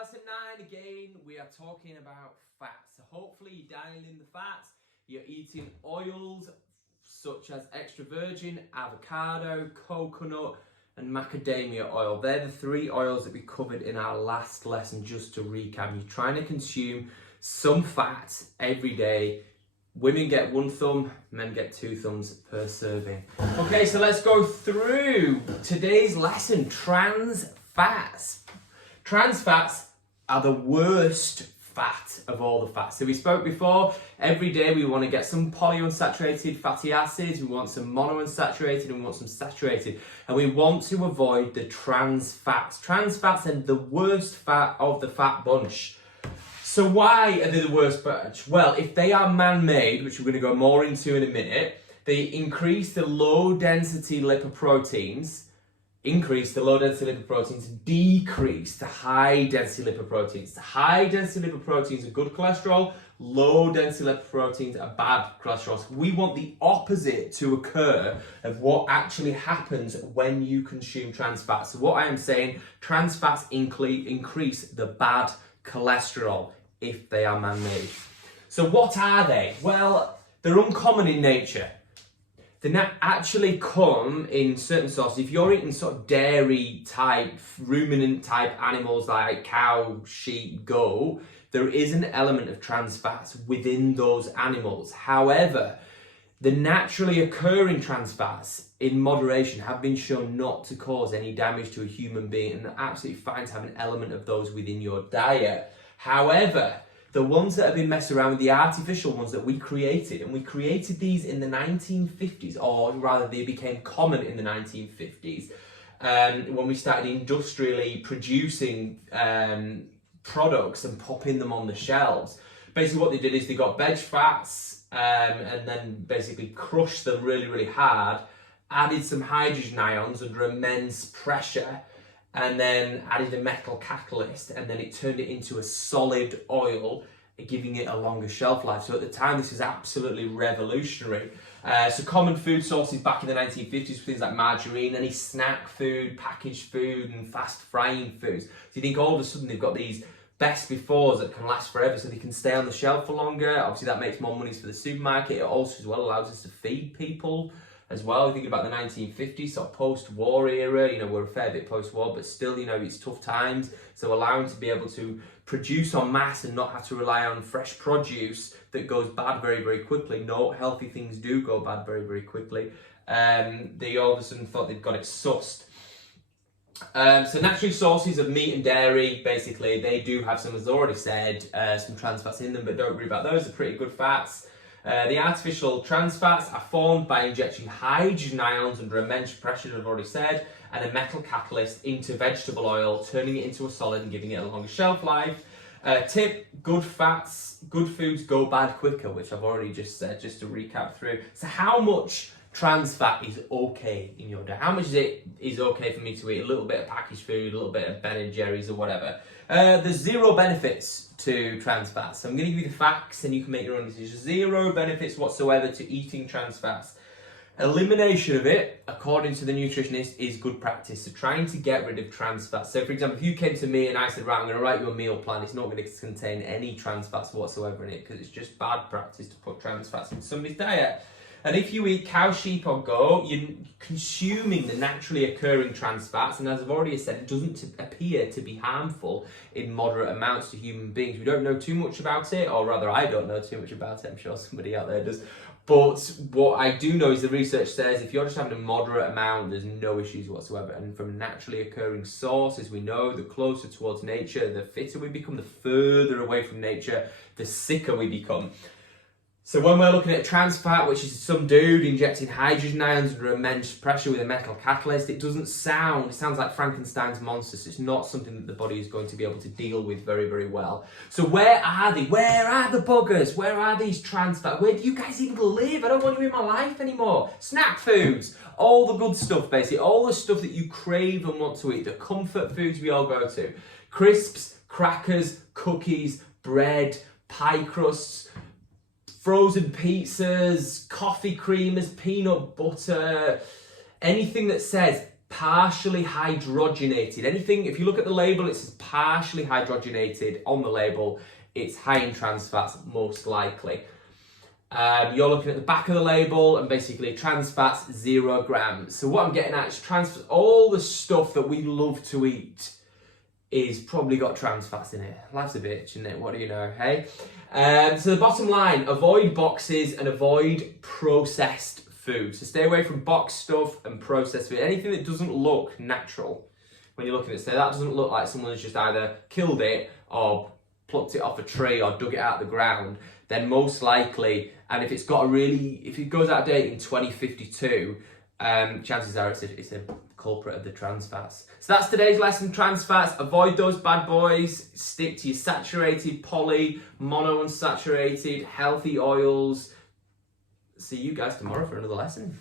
lesson 9 again. We are talking about fats. So hopefully you're dialing in the fats. You're eating oils such as extra virgin, avocado, coconut and macadamia oil. They're the 3 oils that we covered in our last lesson. Just to recap, you're trying to consume some fat every day. Women get 1 thumb, men get 2 thumbs per serving. Okay, so let's go through today's lesson. Trans fats. Trans fats are the worst fat of all the fats. So we spoke before, every day we want to get some polyunsaturated fatty acids, we want some monounsaturated and we want some saturated. And we want to avoid the trans fats. Trans fats are the worst fat of the fat bunch. So why are they the worst batch? Well, if they are man-made, which we're going to go more into in a minute, they increase the low-density lipoproteins, decrease the high-density lipoproteins. The high-density lipoproteins are good cholesterol, low-density lipoproteins are bad cholesterol. So we want the opposite to occur of what actually happens when you consume trans fats. So what I am saying, trans fats increase the bad cholesterol if they are man-made. So what are they? Well, they're uncommon in nature. They actually come in certain sources. If you're eating sort of dairy type, ruminant type animals like cow, sheep, goat, there is an element of trans fats within those animals. However, the naturally occurring trans fats in moderation have been shown not to cause any damage to a human being, and they're absolutely fine to have an element of those within your diet. However, the ones that have been messed around with, the artificial ones that we created, and we created these in the 1950s, or rather they became common in the 1950s, when we started industrially producing products and popping them on the shelves. Basically what they did is they got veg fats and then basically crushed them really, really hard, added some hydrogen ions under immense pressure, and then added a metal catalyst, and then it turned it into a solid oil, giving it a longer shelf life. So at the time, this was absolutely revolutionary. So common food sources back in the 1950s were things like margarine, any snack food, packaged food, and fast frying foods. So you think all of a sudden they've got these best befores that can last forever, so they can stay on the shelf for longer. Obviously that makes more money for the supermarket. It also as well allows us to feed people as well. Thinking about the 1950s, sort of post-war era, we're a fair bit post-war, but still, it's tough times. So allowing to be able to produce en masse and not have to rely on fresh produce that goes bad very, very quickly. No, healthy things do go bad very, very quickly. They all of a sudden thought they'd got it sussed. So natural sources of meat and dairy, basically, they do have some, as I already said, some trans fats in them, but don't worry about those, they're pretty good fats. The artificial trans fats are formed by injecting hydrogen ions under immense pressure, as I've already said, and a metal catalyst into vegetable oil, turning it into a solid and giving it a longer shelf life. Tip, good foods go bad quicker, which I've already just said, just to recap through. So how much trans fat is okay in your diet? How much is okay for me to eat? A little bit of packaged food, a little bit of Ben & Jerry's or whatever. There's 0 benefits to trans fats. So I'm going to give you the facts and you can make your own decision. 0 benefits whatsoever to eating trans fats. Elimination of it, according to the nutritionist, is good practice. So trying to get rid of trans fats. So for example, if you came to me and I said, right, I'm going to write you a meal plan, it's not going to contain any trans fats whatsoever in it, because it's just bad practice to put trans fats in somebody's diet. And if you eat cow, sheep or goat, you're consuming the naturally occurring trans fats, and as I've already said, it doesn't appear to be harmful in moderate amounts to human beings. We don't know too much about it, or rather I don't know too much about it, I'm sure somebody out there does. But what I do know is the research says if you're just having a moderate amount, there's no issues whatsoever. And from naturally occurring sources, we know the closer towards nature, the fitter we become, the further away from nature, the sicker we become. So when we're looking at trans fat, which is some dude injecting hydrogen ions under immense pressure with a metal catalyst, it sounds like Frankenstein's monsters. It's not something that the body is going to be able to deal with very, very well. So where are they? Where are the buggers? Where are these trans fat? Where do you guys even live? I don't want you in my life anymore. Snack foods, all the good stuff basically, all the stuff that you crave and want to eat, the comfort foods we all go to. Crisps, crackers, cookies, bread, pie crusts, frozen pizzas, coffee creamers, peanut butter, anything that says partially hydrogenated. Anything, if you look at the label, it says partially hydrogenated on the label. It's high in trans fats, most likely. You're looking at the back of the label, and basically trans fats, 0 grams. So what I'm getting at is trans fats, all the stuff that we love to eat is probably got trans fats in it. Life's a bitch, isn't it? What do you know, hey? So the bottom line, avoid boxes and avoid processed food. So stay away from boxed stuff and processed food. Anything that doesn't look natural. When you're looking at it, say that doesn't look like someone's just either killed it or plucked it off a tree or dug it out of the ground, then most likely, and if it's got if it goes out of date in 2052, chances are it's a culprit of the trans fats. So that's today's lesson, trans fats. Avoid those bad boys. Stick to your saturated, poly, monounsaturated, healthy oils. See you guys tomorrow for another lesson.